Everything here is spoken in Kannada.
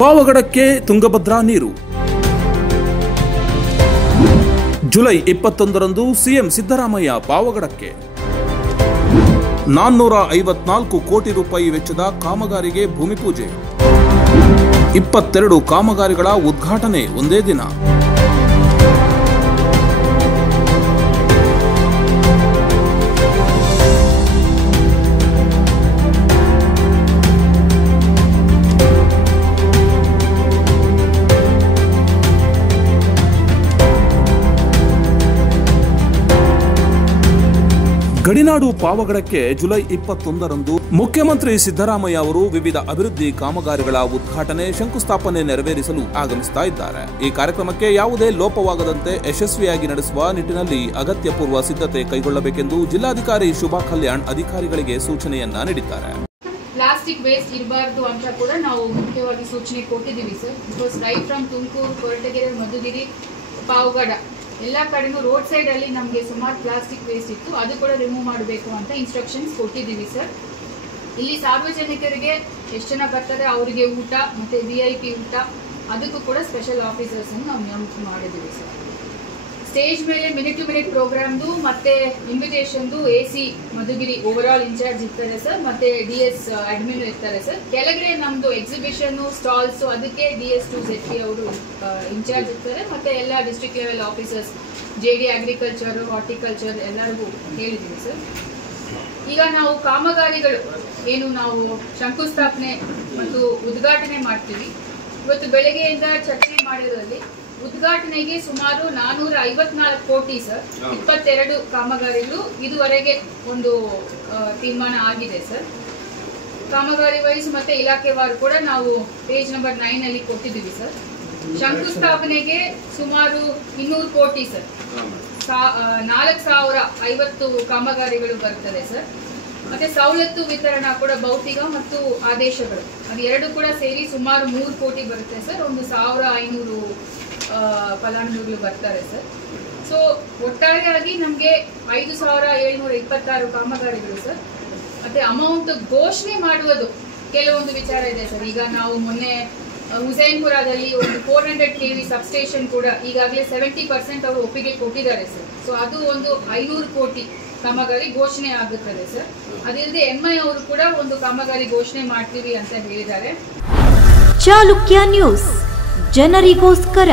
ಪಾವಗಡಕ್ಕೆ ತುಂಗಭದ್ರಾ ನೀರು. ಜುಲೈ 21ರಂದು ಸಿಎಂ ಸಿದ್ದರಾಮಯ್ಯ ಪಾವಗಡಕ್ಕೆ. 454 ಕೋಟಿ ರೂಪಾಯಿ ವೆಚ್ಚದ ಕಾಮಗಾರಿಗೆ ಭೂಮಿ ಪೂಜೆ. 22 ಕಾಮಗಾರಿಗಳ ಉದ್ಘಾಟನೆ ಒಂದೇ ದಿನ. ಗಡಿನಾಡು ಪಾವಗಡಕ್ಕೆ ಜುಲೈ 21ರಂದು ಮುಖ್ಯಮಂತ್ರಿ ಸಿದ್ದರಾಮಯ್ಯ ಅವರು ವಿವಿಧ ಅಭಿವೃದ್ಧಿ ಕಾಮಗಾರಿಗಳ ಉದ್ಘಾಟನೆ, ಶಂಕುಸ್ಥಾಪನೆ ನೆರವೇರಿಸಲು ಆಗಮಿಸ್ತಾ ಇದ್ದಾರೆ. ಈ ಕಾರ್ಯಕ್ರಮಕ್ಕೆ ಯಾವುದೇ ಲೋಪವಾಗದಂತೆ ಯಶಸ್ವಿಯಾಗಿ ನಡೆಸುವ ನಿಟ್ಟಿನಲ್ಲಿ ಅಗತ್ಯ ಪೂರ್ವ ಸಿದ್ಧತೆ ಕೈಗೊಳ್ಳಬೇಕೆಂದು ಜಿಲ್ಲಾಧಿಕಾರಿ ಶುಭಾ ಕಲ್ಯಾಣ್ ಅಧಿಕಾರಿಗಳಿಗೆ ಸೂಚನೆಯನ್ನ ನೀಡಿದ್ದಾರೆ. ಪ್ಲಾಸ್ಟಿಕ್ ವೇಸ್ಟ್ ಇರಬಾರ್ದು ಅಂತ ಕೂಡ ನಾವು ಮುಖ್ಯವಾಗಿ ಸೂಚನೆ ಕೊಟ್ಟಿದ್ದೀವಿ sir. Because right from Tumakuru, Koratagere, Madhugiri, Pavagada ಎಲ್ಲ ಕಡೆನೂ ರೋಡ್ ಸೈಡ್ ಅಲ್ಲಿ ನಮಗೆ ಸುಮಾರು ಪ್ಲಾಸ್ಟಿಕ್ ವೇಸ್ಟ್ ಇತ್ತು, ಅದು ಕೂಡ ರಿಮೂವ್ ಮಾಡಬೇಕು ಅಂತ ಇನ್ಸ್ಟ್ರಕ್ಷನ್ಸ್ ಕೊಟ್ಟಿದ್ದೀವಿ ಸರ್. ಇಲ್ಲಿ ಸಾರ್ವಜನಿಕರಿಗೆ ಎಷ್ಟು ಜನ ಬರ್ತಾರೆ ಅವರಿಗೆ ಊಟ ಮತ್ತೆ VIP ಊಟ ಅದಕ್ಕೂ ಕೂಡ ಸ್ಪೆಷಲ್ ಆಫೀಸರ್ಸ್ ನಾವು ನೇಮಕ ಮಾಡಿದ್ದೀವಿ ಸರ್. ಸ್ಟೇಜ್ ಮೇಲೆ ಮಿನಿಟ್ ಟು ಮಿನಿಟ್ ಪ್ರೋಗ್ರಾಮ್ದು ಮತ್ತೆ ಇನ್ವಿಟೇಷನ್ದು AC Madhugiri overall incharge ಇರ್ತಾರೆ ಸರ್, ಮತ್ತೆ DS ಅಡ್ಮಿನ್ ಇರ್ತಾರೆ ಸರ್. ಕೆಳಗಡೆ ನಮ್ದು ಎಕ್ಸಿಬಿಷನ್ ಸ್ಟಾಲ್ಸ್ ಅದಕ್ಕೆ DS2 ZP ಅವರು ಇನ್ಚಾರ್ಜ್ ಇರ್ತಾರೆ, ಮತ್ತೆ ಎಲ್ಲ district level officers JD agriculture, horticulture ಎಲ್ಲರಿಗೂ ಹೇಳಿದ್ದೀವಿ ಸರ್. ಈಗ ನಾವು ಕಾಮಗಾರಿಗಳು ಏನು ನಾವು ಶಂಕುಸ್ಥಾಪನೆ ಮತ್ತು ಉದ್ಘಾಟನೆ ಮಾಡ್ತೀವಿ. ಇವತ್ತು ಬೆಳಗ್ಗೆಯಿಂದ ಚರ್ಚೆ ಮಾಡಿರೋದ್ರಲ್ಲಿ ಉದ್ಘಾಟನೆಗೆ ಸುಮಾರು 454 ಕೋಟಿ ಸರ್. 22 ಕಾಮಗಾರಿಗಳು ಇದುವರೆಗೆ ಒಂದು ತೀರ್ಮಾನ ಆಗಿದೆ ಸರ್. ಕಾಮಗಾರಿ ವೈಸ್ ಮತ್ತೆ ಇಲಾಖೆವಾರು ಕೂಡ ನಾವು ಪೇಜ್ ನಂಬರ್ 9 ಅಲ್ಲಿ ಕೊಟ್ಟಿದ್ದೀವಿ ಸರ್. ಶಂಕುಸ್ಥಾಪನೆಗೆ ಸುಮಾರು 200 ಕೋಟಿ ಸರ್. 4050 ಕಾಮಗಾರಿಗಳು ಬರ್ತದೆ ಸರ್. ಮತ್ತೆ ಸವಲತ್ತು ವಿತರಣಾ ಕೂಡ ಭೌತಿಕ ಮತ್ತು ಆದೇಶಗಳು ಅದೆರಡು ಕೂಡ ಸೇರಿ ಸುಮಾರು 3 ಕೋಟಿ ಬರುತ್ತೆ ಸರ್. ಒಂದು 1500 ಫಲಾನುಭವಿಗಳು ಬರ್ತಾರೆ ಸರ್. ಸೊ ಒಟ್ಟಾರೆಯಾಗಿ ನಮಗೆ 5726 ಕಾಮಗಾರಿಗಳು ಸರ್. ಮತ್ತೆ ಅಮೌಂಟ್ ಘೋಷಣೆ ಮಾಡುವುದು ಕೆಲವೊಂದು ವಿಚಾರ ಇದೆ ಸರ್. ಈಗ ನಾವು ಮೊನ್ನೆ ಹುಸೇನ್ಪುರದಲ್ಲಿ ಒಂದು 400 kV ಸಬ್ಸ್ಟೇಷನ್ ಕೂಡ ಈಗಾಗಲೇ 70% ಅವರು ಒಪ್ಪಿಗೆ ಕೊಟ್ಟಿದ್ದಾರೆ ಸರ್. ಸೊ ಅದು ಒಂದು 500 ಕೋಟಿ ಕಾಮಗಾರಿ ಘೋಷಣೆ ಆಗುತ್ತದೆ ಸರ್. ಅದಿಲ್ಲದೆ MI ಅವರು ಕೂಡ ಒಂದು ಕಾಮಗಾರಿ ಘೋಷಣೆ ಮಾಡ್ತೀವಿ ಅಂತ ಹೇಳಿದ್ದಾರೆ. ಚಾಲುಕ್ಯ ನ್ಯೂಸ್ ಜನರಿಗೋಸ್ಕರ.